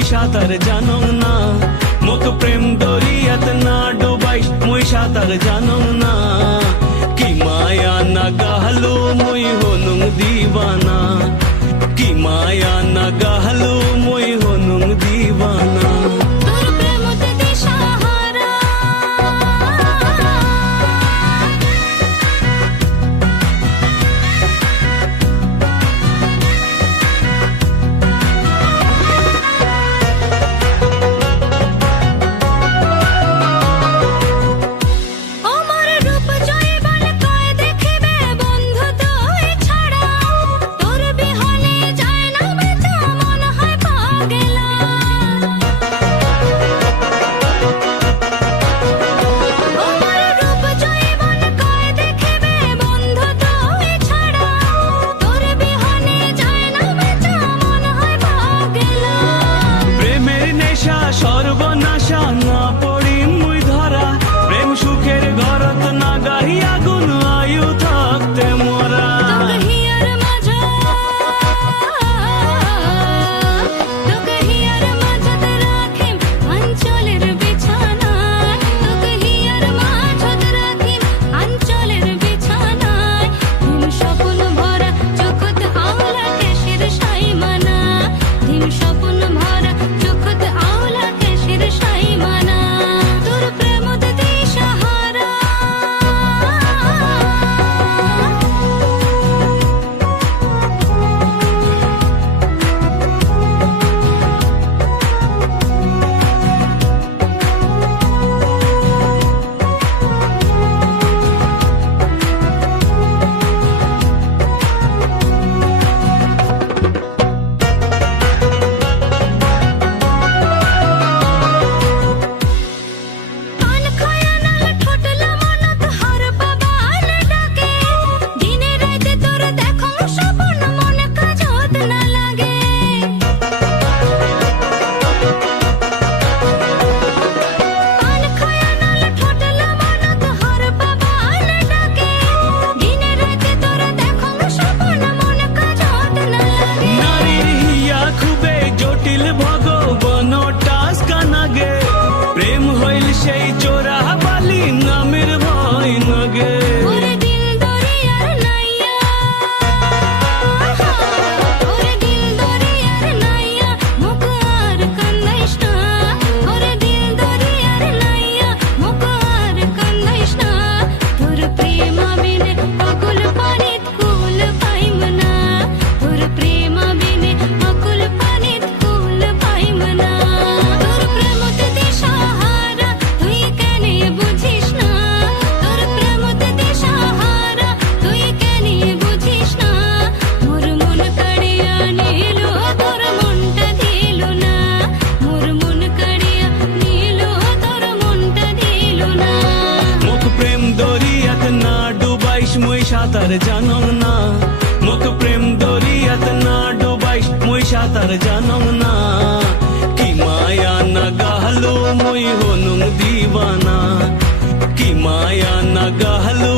মুই সাঁতার জানং না, মোক প্রেম দরিয়াত না ডুবাইস মুই সাঁতার জানং না। কি মায়া না গাহলো মুই হনুং দিবানা, কি মায়া না গাহলো মুই হনুং দিবানা। সর্বনাশা না পড়ি মুই ধরা, প্রেম সুখের ঘরত না গাহি আগুন আয়ু থাকতে মরা। প্রেম হইল সেই চোরা বালি নামের ভয় নগে। মুই সাঁতার জানং না, মোক প্রেম দরিয়াত না ডুবাইস মুই সাঁতার জানং না। কি মায়া না গাহলো মুই হনুং দিবানা, কি মায়া না গাহলো